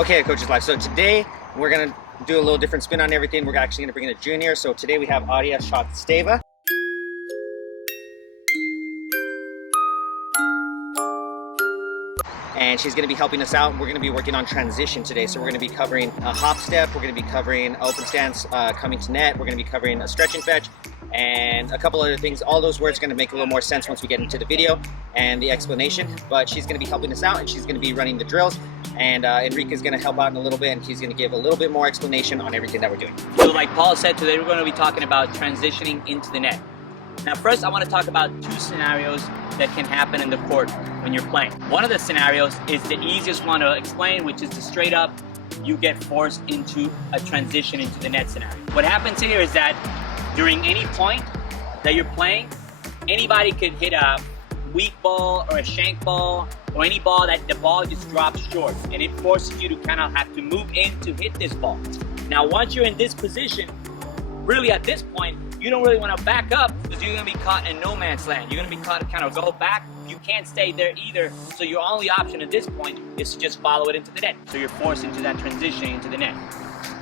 Okay, Coach's Life. So today we're gonna do a little different spin on everything. We're actually gonna bring in a junior. So today we have Aadya Steva. And she's gonna be helping us out. We're gonna be working on transition today. So we're gonna be covering a hop step. We're gonna be covering open stance, coming to net. We're gonna be covering a stretch and fetch and a couple other things. All those words are gonna make a little more sense once we get into the video and the explanation. But she's gonna be helping us out and she's gonna be running the drills. And Enrique's gonna help out in a little bit and he's gonna give a little bit more explanation on everything that we're doing. So like Paul said, today we're gonna be talking about transitioning into the net. Now first I wanna talk about two scenarios that can happen in the court when you're playing. One of the scenarios is the easiest one to explain, which is the straight up, you get forced into a transition into the net scenario. What happens here is that during any point that you're playing, anybody could hit a weak ball or a shank ball or any ball that the ball just drops short and it forces you to kind of have to move in to hit this ball. Now once you're in this position, really at this point, you don't really want to back up because you're going to be caught in no man's land. You're going to be caught kind of go back. You can't stay there either. So your only option at this point is to just follow it into the net. So you're forced into that transition into the net.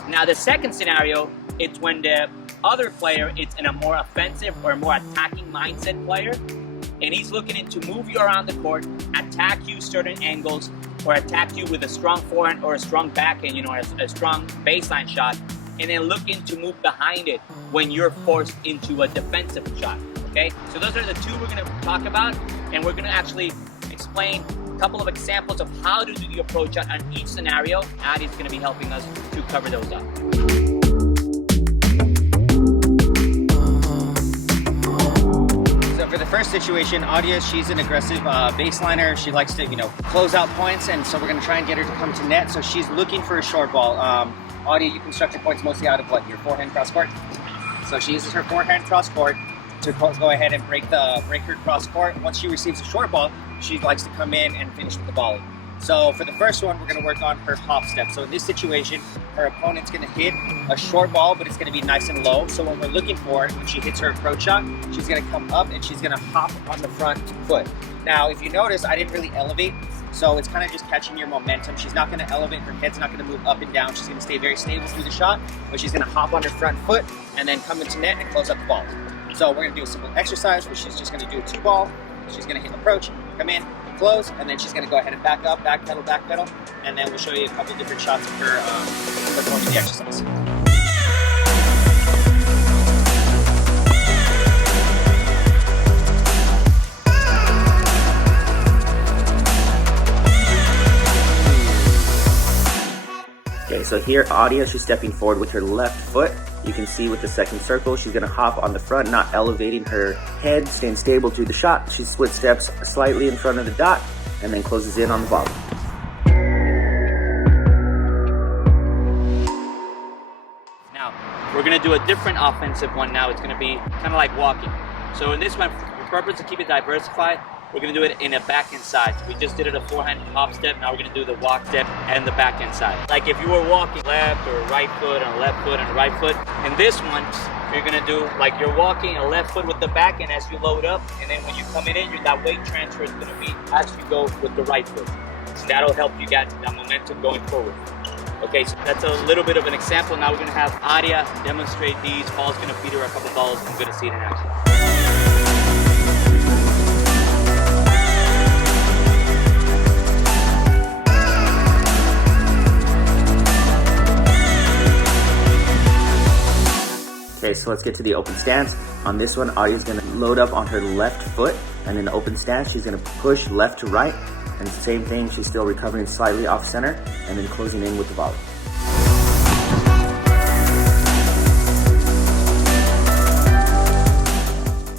Now the second scenario, it's when the other player is in a more offensive or a more attacking mindset player and he's looking to move you around the court, attack you certain angles or attack you with a strong forehand or a strong backhand, you know, a strong baseline shot, and then looking to move behind it when you're forced into a defensive shot, okay? So those are the two we're gonna talk about, and we're gonna actually explain a couple of examples of how to do the approach shot on each scenario. Aadya's gonna be helping us to cover those up. So for the first situation, Aadya, she's an aggressive baseliner. She likes to, close out points, and so we're gonna try and get her to come to net. So she's looking for a short ball. Aadya, you construct your points mostly out of what? Your forehand cross court? So she uses her forehand cross court to go ahead and break her cross court. Once she receives a short ball, she likes to come in and finish with the volley. So for the first one, we're gonna work on her hop step. So in this situation, her opponent's gonna hit a short ball, but it's gonna be nice and low. So when we're looking for it, when she hits her approach shot, she's gonna come up and she's gonna hop on the front foot. Now, if you notice, I didn't really elevate. So it's kind of just catching your momentum. She's not going to elevate, her head's not going to move up and down. She's going to stay very stable through the shot, but she's going to hop on her front foot and then come into net and close out the ball. So we're going to do a simple exercise where she's just going to do a 2-ball. She's going to hit approach, come in, close, and then she's going to go ahead and back up, back pedal, and then we'll show you a couple different shots of her performing the exercise. Okay, so here Aadya, she's stepping forward with her left foot. You can see with the second circle, she's gonna hop on the front, not elevating her head, staying stable through the shot. She split steps slightly in front of the dot and then closes in on the volley. Now, we're gonna do a different offensive one now. It's gonna be kind of like walking. So in this one, for purpose to keep it diversified, we're gonna do it in a backhand side. We just did it a forehand hop step. Now we're gonna do the walk step and the backhand side. Like if you were walking left or right foot and a left foot and a right foot. In this one, you're gonna do like you're walking a left foot with the backhand as you load up, and then when you come in, that weight transfer is gonna be as you go with the right foot. So that'll help you get that momentum going forward. Okay, so that's a little bit of an example. Now we're gonna have Aadya demonstrate these. Paul's gonna feed her a couple balls. I'm gonna see it in action. Okay, so let's get to the open stance. On this one, Aadya's gonna load up on her left foot, and in the open stance, she's gonna push left to right, and it's the same thing, she's still recovering slightly off center, and then closing in with the volley.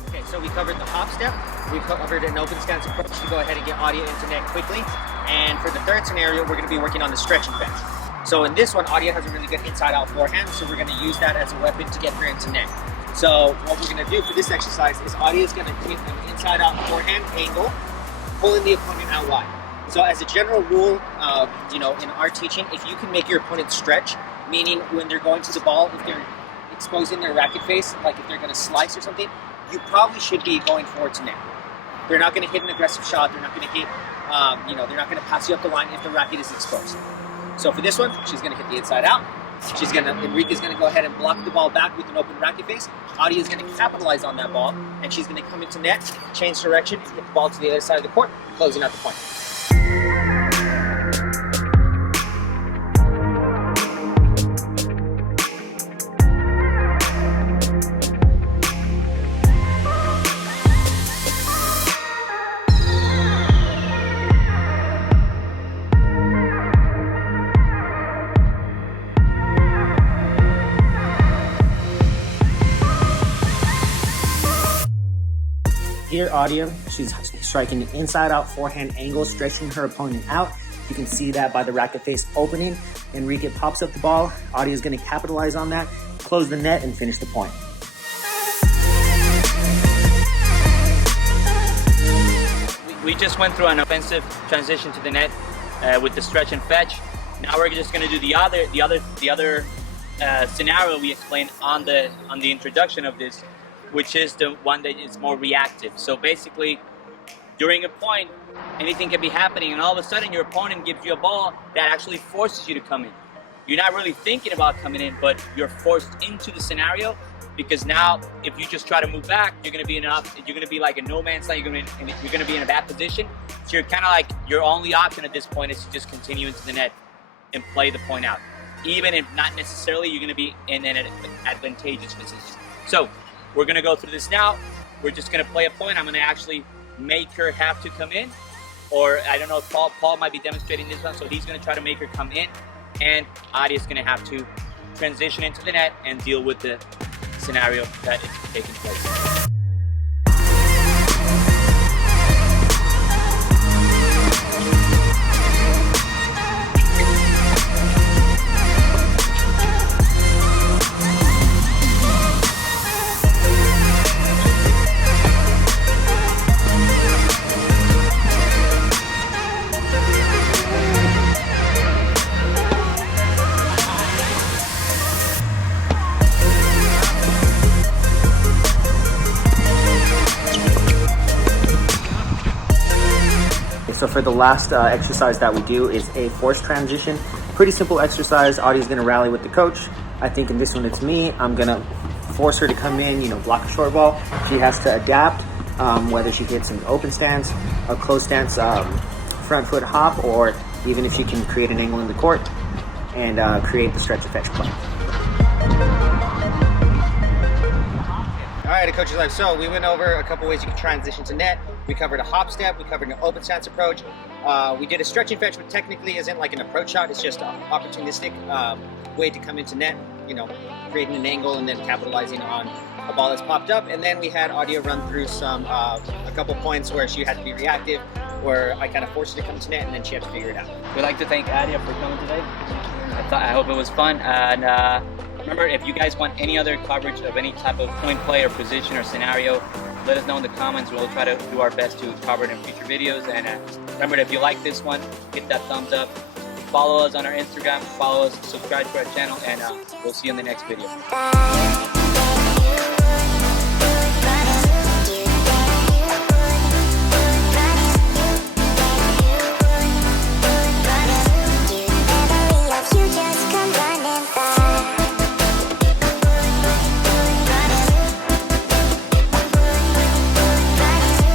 Okay, so we covered the hop step, we covered an open stance approach to go ahead and get Aadya into net quickly. And for the third scenario, we're going to be working on the stretching fetch. So in this one, Aadya has a really good inside-out forehand, so we're going to use that as a weapon to get her into net. So what we're going to do for this exercise is Aadya is going to hit an inside-out forehand angle, pulling the opponent out wide. So as a general rule, in our teaching, if you can make your opponent stretch, meaning when they're going to the ball, if they're exposing their racket face, like if they're going to slice or something, you probably should be going forward to net. They're not going to hit an aggressive shot. They're not going to hit, they're not going to pass you up the line if the racket is exposed. So for this one, she's going to hit the inside out. Enrique's going to go ahead and block the ball back with an open racket face. Aadya is going to capitalize on that ball, and she's going to come into net, change direction, and hit the ball to the other side of the court, closing out the point. Here, Aadya, she's striking an inside-out forehand angle, stretching her opponent out. You can see that by the racket face opening. Enrique pops up the ball. Aadya is going to capitalize on that, close the net, and finish the point. We just went through an offensive transition to the net with the stretch and fetch. Now we're just going to do the other scenario we explained on the introduction of this, which is the one that is more reactive. So basically, during a point, anything can be happening, and all of a sudden your opponent gives you a ball that actually forces you to come in. You're not really thinking about coming in, but you're forced into the scenario, because now if you just try to move back, you're going to be like a no man's land. You're going to be in a bad position. So you're kind of like, your only option at this point is to just continue into the net and play the point out, even if not necessarily you're going to be in an advantageous position. So we're going to go through this now. We're just going to play a point. I'm going to actually make her have to come in, or I don't know if Paul might be demonstrating this one, so he's going to try to make her come in, and Aadya is going to have to transition into the net and deal with the scenario that is taking place. So for the last exercise that we do is a forced transition. Pretty simple exercise. Aadya's going to rally with the coach. I think in this one it's me. I'm going to force her to come in, block a short ball. She has to adapt, whether she hits an open stance, a closed stance, front foot hop, or even if she can create an angle in the court and create the stretch and fetch play. All right, Coach's Life. So we went over a couple ways you can transition to net. We covered a hop step. We covered an open stance approach. We did a stretch and fetch, which technically isn't like an approach shot. It's just an opportunistic way to come into net, creating an angle and then capitalizing on a ball that's popped up. And then we had Aadya run through a couple points where she had to be reactive, where I kind of forced her to come to net, and then she had to figure it out. We'd like to thank Aadya for coming today. I hope it was fun. And remember, if you guys want any other coverage of any type of point play or position or scenario, let us know in the comments. We'll try to do our best to cover it in future videos. And remember, if you like this one, hit that thumbs up. Follow us on our Instagram. Follow us, subscribe to our channel, and we'll see you in the next video.